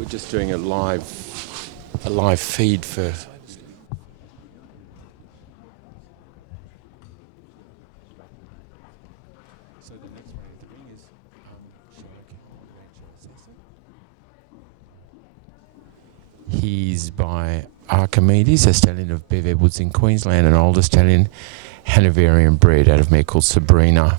We're just doing a live feed for. So the next one at the ring is Sharon Carroll and Rancho. He's by Archimedes, a stallion of Bev Edwards in Queensland, an older stallion, Hanoverian bred out of a mare called Sabrina.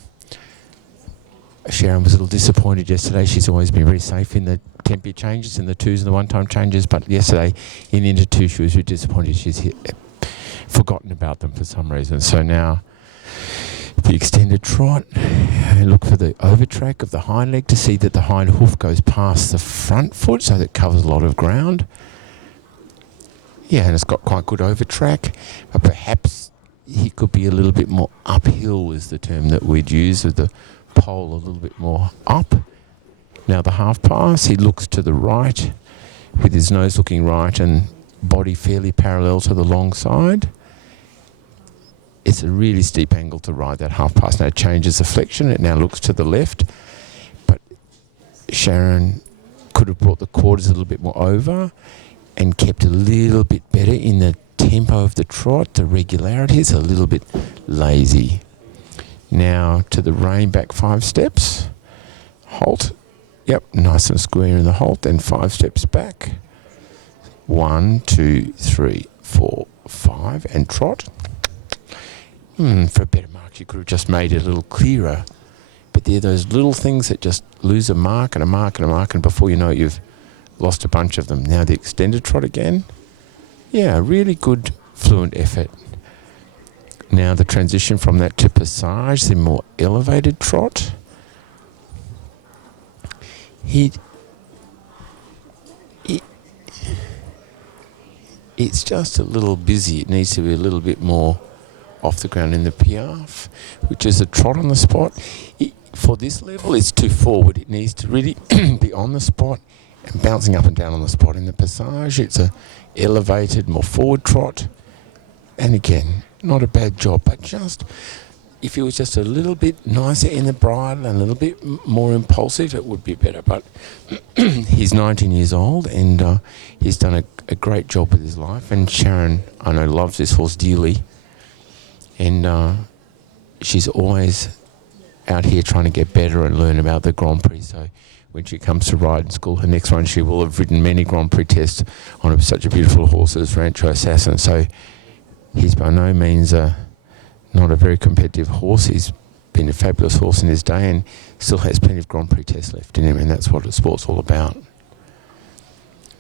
Sharon was a little disappointed yesterday. She's always been very safe in the tempo changes and the twos and the one-time changes, but yesterday in into two she was really disappointed. She's forgotten about them for some reason. So now the extended trot, look for the overtrack of the hind leg to see that the hind hoof goes past the front foot so that it covers a lot of ground. Yeah, and it's got quite good overtrack, but perhaps he could be a little bit more uphill is the term that we'd use, with the pole a little bit more up. Now the half pass, he looks to the right with his nose looking right and body fairly parallel to the long side. It's a really steep angle to ride that half pass. Now it changes the flexion, it now looks to the left, but Sharon could have brought the quarters a little bit more over and kept a little bit better in the tempo of the trot. The regularity is a little bit lazy. Now to the rein back 5 steps, halt, yep, nice and square in the halt, then 5 steps back, 1, 2, 3, 4, 5, and trot. For a better mark you could have just made it a little clearer, but they're those little things that just lose a mark and a mark and a mark, and before you know it you've lost a bunch of them. Now the extended trot again, yeah, really good fluent effort. Now the transition from that to passage, the more elevated trot. It's just a little busy. It needs to be a little bit more off the ground in the piaffe, which is a trot on the spot. For this level, it's too forward. It needs to really be on the spot and bouncing up and down on the spot. In the passage, it's a elevated, more forward trot. And again, not a bad job, but just if it was just a little bit nicer in the bridle and a little bit more impulsive, it would be better. But he's 19 years old and he's done a great job with his life. And Sharon, I know, loves this horse dearly. And she's always out here trying to get better and learn about the Grand Prix. So when she comes to riding school, her next one, she will have ridden many Grand Prix tests on such a beautiful horse as Rancho Assassin. So he's by no means not a very competitive horse. He's been a fabulous horse in his day and still has plenty of Grand Prix tests left in him, and that's what the sport's all about.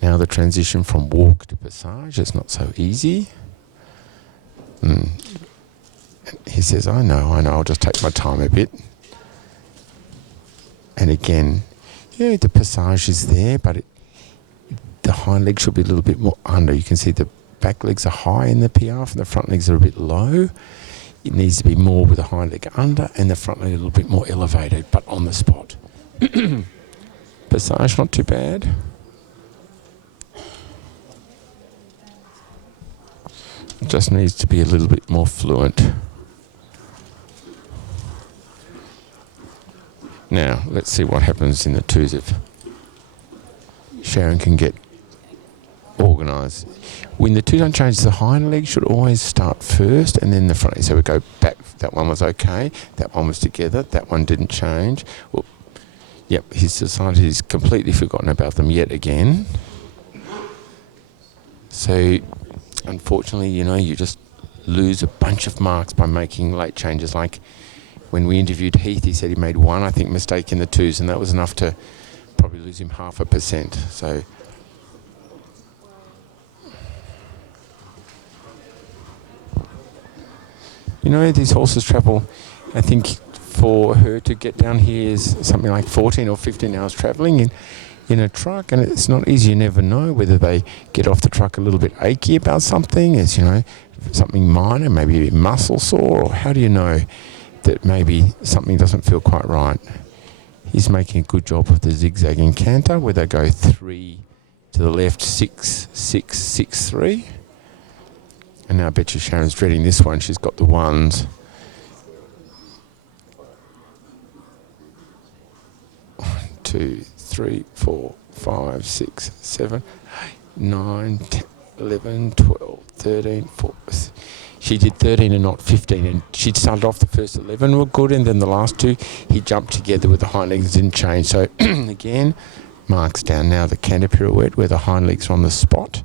Now the transition from walk to passage is not so easy. He says, I know, I'll just take my time a bit. And again, yeah, the passage is there, but the hind leg should be a little bit more under. You can see the back legs are high in the piaffe and the front legs are a bit low. It needs to be more with the hind leg under and the front leg a little bit more elevated, but on the spot. Passage, not too bad. It just needs to be a little bit more fluent. Now, let's see what happens in the twos if Sharon can get organised. When the two don't change, the hind leg should always start first and then the front leg. So we go back, that one was okay, that one was together, that one didn't change. Well, yep, he's decided he's completely forgotten about them yet again. So, unfortunately, you just lose a bunch of marks by making late changes. Like when we interviewed Heath, he said he made one, I think, mistake in the twos, and that was enough to probably lose him 0.5%. So, these horses travel, I think for her to get down here is something like 14 or 15 hours travelling in a truck, and it's not easy. You never know whether they get off the truck a little bit achy about something, as something minor, maybe a muscle sore, or how do you know that maybe something doesn't feel quite right? He's making a good job of the zigzagging canter where they go 3 to the left, 6, 6, 6, 3. And now I bet you Sharon's dreading this one. She's got the ones. 1, 2, 3, 4, 5, 6, 7, 9, 10, 11, 12, 13, 14. She did 13 and not 15, and she started off the first 11 were good, and then the last 2 he jumped together with the hind legs, didn't change. So again, marks down now the canter pirouette where the hind legs are on the spot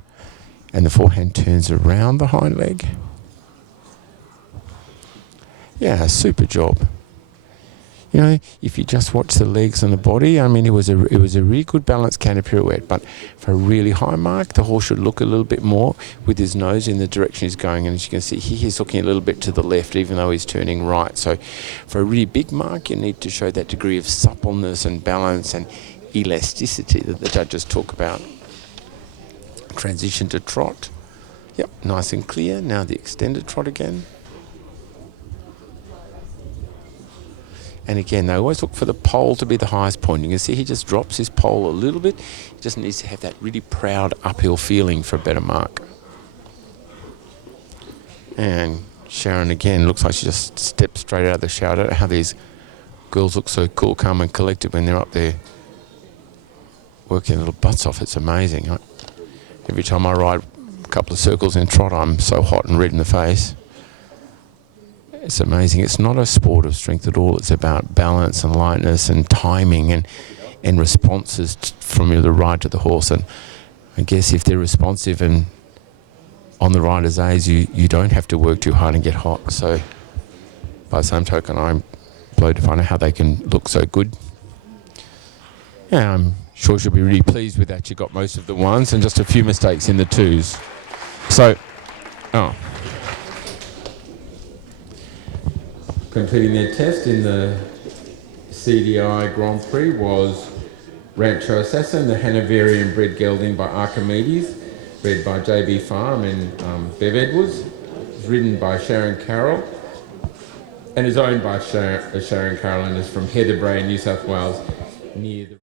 and the forehand turns around the hind leg. Yeah, super job. You know, if you just watch the legs and the body, I mean, it was a really good balanced canter pirouette, but for a really high mark, the horse should look a little bit more with his nose in the direction he's going. And as you can see, he's looking a little bit to the left, even though he's turning right. So for a really big mark, you need to show that degree of suppleness and balance and elasticity that the judges talk about. Transition to trot. Yep, nice and clear. Now the extended trot again. And again, they always look for the pole to be the highest point. You can see he just drops his pole a little bit. He just needs to have that really proud uphill feeling for a better mark. And Sharon again looks like she just stepped straight out of the shower. I don't know how these girls look so cool, calm and collected when they're up there working their little butts off. It's amazing. Every time I ride a couple of circles in trot, I'm so hot and red in the face. It's amazing. It's not a sport of strength at all. It's about balance and lightness and timing and responses from the ride to the horse. And I guess if they're responsive and on the rider's A's, you don't have to work too hard and get hot. So by the same token, I'm blown to find out how they can look so good. Yeah, I'm sure she'll be really pleased with that. She got most of the ones and just a few mistakes in the twos. So, completing their test in the CDI Grand Prix was Rancho Assassin, the Hanoverian bred gelding by Archimedes, bred by JB Farm and Bev Edwards. It's ridden by Sharon Carroll and is owned by Sharon Carroll and is from Heatherbrae, New South Wales, near the